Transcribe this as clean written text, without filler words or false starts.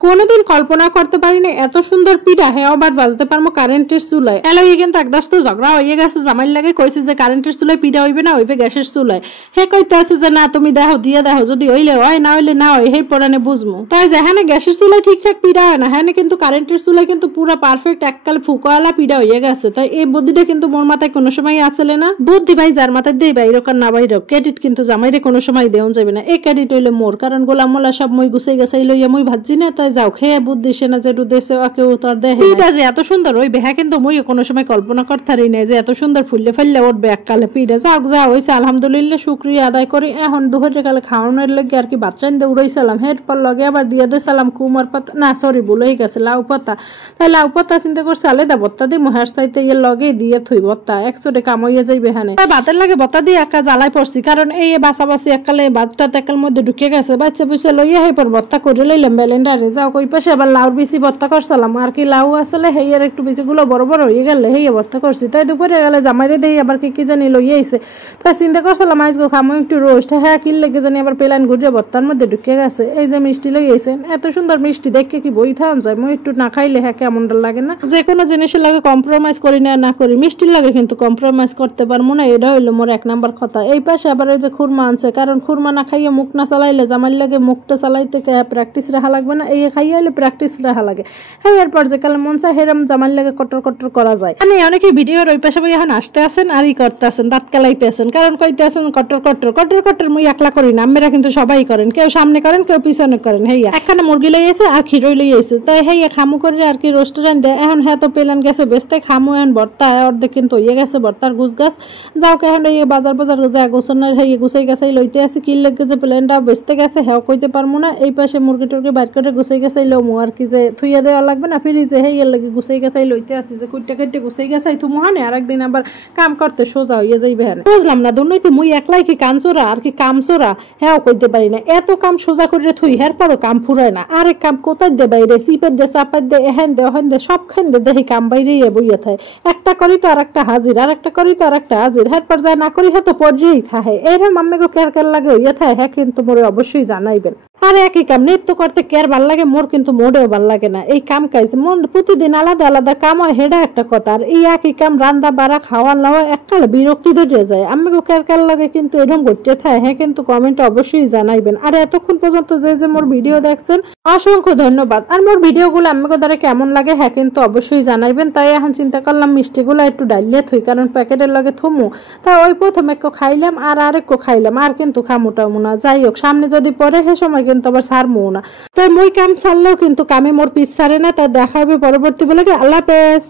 কোনোদিন কল্পনা করতে পারিনি এত সুন্দর পিঠা হ্যাঁ আবার বাজতে পারবো কারেন্টের চুলায়। এলাকি কিন্তু একদাস তো ঝগড়া হয়ে গেছে, জামাইর লাগে কইছে যে কারেন্টের চুলায় পিঠা হইবে না, হইবে গ্যাসের চুলায়। হে কইতে আছে যে না তুমি দেখো দিয়ে দেখো, যদি হইলে হয় না হইলে না হয়, হে পরানে বুঝবো। তাই যেখানে গ্যাসের চুলায় ঠিকঠাক পিঠা হয় না, হ্যাঁ কিন্তু কারেন্টের চুলায় কিন্তু পুরো পারফেক্ট এককাল ফুকোয়ালা পিঠা হয়ে গেছে। তাই এই বুদ্ধিটা কিন্তু মোর মাথায় কোনো সময় আসলে না। বুদ্ধি ভাই যার মাথায় দেই বাইরক আর না বাইরক, ক্রেডিট কিন্তু জামাইরে কোনো সময় দেওয়া যাবে না। এই ক্রেডিট হইলে মোর, কারণ গোলাম মোলা সব মই গুছাই গেছাই লইয়া মই ভাবছি না। তাই যাও খেয়ে বুদ্ধি সেনা যেটু দেশে কেউ তার দেখে পিঠা যে এত সুন্দর ওই বেহা কিন্তু মই কোনো সময় কল্পনা করতারি নাই যে এত সুন্দর ফুললে ফাললে উঠবে এককালে পিঠা। যাও যা হয়েছে আলহামদুলিল্লাহ শুক্রিয়া আদায় করি। এখন দুপুরের কালে খাওয়ানোর লগে আর কি ভাত রান্ধে উড়াইছিলাম, এরপর লগে আবার দিয়ে দিয়েছিলাম কুমার পাতা, না সরি ভুলেই গেছে লাউ পাতা। তাই লাউ পাতা চিন্তা করছে আলাদা ভত্তা দিয়ে মহার চাইতে ইয়ে লগে দিয়ে থই ভত্তা একচোটে কামাইয়া যাইবে হানে। তাই ভাতের লাগে ভত্তা দিয়ে একা জ্বালাই পড়ছি, কারণ এই বাসাবাসি এককালে ভাতটা তেকাল মধ্যে ঢুকে গেছে। বাচ্চা বুঝে লইয়া হয়ে পর ভত্তা করে লইলাম ব্যালেন্ডারে। যাও কই পাশে আবার লাউর বেশি ভর্তা করছিলাম আর কি, লাউ আসলে হেয়ার একটু বেশিগুলো বড় বড় হয়ে গেলে হেয়ে ভর্তা করছি। তাই দুপুরে গেলে জামাইরে দেই আবার কি জানি লইয়ে আইছে। তাই চিন্তা করছিলাম আজকে খামো একটু রোস্ট, হ্যাঁ কি লেগে জানি আবার পেলান ঘুরে ভর্তার মধ্যে ঢুকে গেছে। এই যে মিষ্টি লই আইছেন, এত সুন্দর মিষ্টি দেখে কি বই থান যায়, মই একটু না খাইলে হ্যাঁ কেমনটা লাগে না। যে কোনো জিনিসের লাগে কম্প্রোমাইজ করি না করি, মিষ্টির লাগে কিন্তু কম্প্রোমাইজ করতে পারবো না, এটা হইলো মোর এক নাম্বার কথা। এই পাশে আবার এই যে খুরমা আনছে, কারণ খুরমা না খাইয়ে মুখ না চালাইলে জামাইর লাগে মুখটা চালাইতে প্র্যাকটিস রাখা লাগবে না, এই খাইয়ে হইলে প্র্যাকটিস রাখা লাগে। হ্যাঁ এরপর যে কালে মন চায় হেরাম জামাইর লাগে কটর কটর করা যায়। মানে অনেকে ভিডিওর ওই পাশে ভাই এখন আসতে আসেন আর ই করতে আসেন, দাঁত কালাইতে আসেন, কারণ কইতে আসেন কটর কটর কটর কটর মুই একলা করি না, আমরা কিন্তু সবাই করেন, কেউ সামনে করেন কেউ পিছনে করেন। হেয়া একখানা মুরগি লই এসে আর ক্ষীরই লই এসে, তাই হেয়া খামু করে আর কি রেস্টুরেন্ট দেয়। এখন হ্যাঁ তো পেলান গেছে বেচতে, খামু এখন ভর্তা অর্ধেক কিন্তু হইয়ে গেছে ভর্তার গুছ গাছ। যাও এখন ওই বাজার যা গোছানোর হেয়ে গুছাই গেছাই লইতে আসি, কি লেগে যে প্লেনটা বেচতে গেছে হ্যাঁ কইতে পারবো না। এই পাশে মুরগি টুরগি বাইর করে গুছাই গেছাই লমু আর কি, যে থুইয়া দেওয়া লাগবে না ফ্রিজে, হেয়ে লাগে গুছাই গেছাই লইতে আসি যে কুইটা কেটে গুছাই গেছাই তুমি হানে আর একদিন আবার কাম করতে সোজা হইয়া যাইবে। হ্যাঁ বুঝলাম না দুর্নীতি মুই একলাই কি কামচোরা আর কি কামচোরা, হ্যাঁ কইতে পারি না। এত কাম সোজা করে থুই হের পরও কাম ফুরায় না। আরেক কাম কোথায় দে বাইরে চিপের দে চাপার দে এহেন দে ওহেন দে সব খান দে দেখি কাম বাইরে বইয়া থাকে। একটা করি তো আর একটা হাজির, আর একটা করি তো আর একটা হাজির, হ্যাঁ পর যায় না করি হ্যাঁ তো পড়েই থাকে। এরকম আম্মে গো কেয়ার কেয়ার লাগে হইয়া থাকে, হ্যাঁ কিন্তু মোরে অবশ্যই জানাইবেন। আর একই কাম নৃত্য করতে কেয়ার ভাল লাগে মোর, কিন্তু মোটেও ভাল লাগে না এই কাম কাজ। মন প্রতিদিন আলাদা আলাদা কাম হয় হেডা একটা কথা, আর এই একই কাম রান্না বাড়া খাওয়া লওয়া এককাল বিরক্তি ধরে যায়। আমি কেয়ার কেয়ার লাগে কিন্তু এরকম করতে থাকে, হ্যাঁ কিন্তু কমেন্টে অবশ্যই জানাইবেন। আর এতক্ষণ পর্যন্ত যে মোর ভিডিও দেখছেন অসংখ্য ধন্যবাদ। আর মোর ভিডিওগুলো আমাকে দ্বারা কেমন লাগে হ্যাঁ কিন্তু অবশ্যই জানাইবেন। তাই এখন চিন্তা করলাম মিষ্টিগুলো একটু ডালিয়ে থই, কারণ প্যাকেটের লগে থমু। তাই ওই প্রথমে একটু খাইলাম আর আরেকটু খাইলাম, আর কিন্তু খামুটামু না। যাই হোক সামনে যদি পরে সে সময় কিন্তু আবার ছাড়মু না। তাই মই কাম ছাড়লেও কিন্তু কামে মোর পিছ ছাড়ে না। তাই দেখা হবে পরবর্তী বলে। আল্লাহ হাফেজ।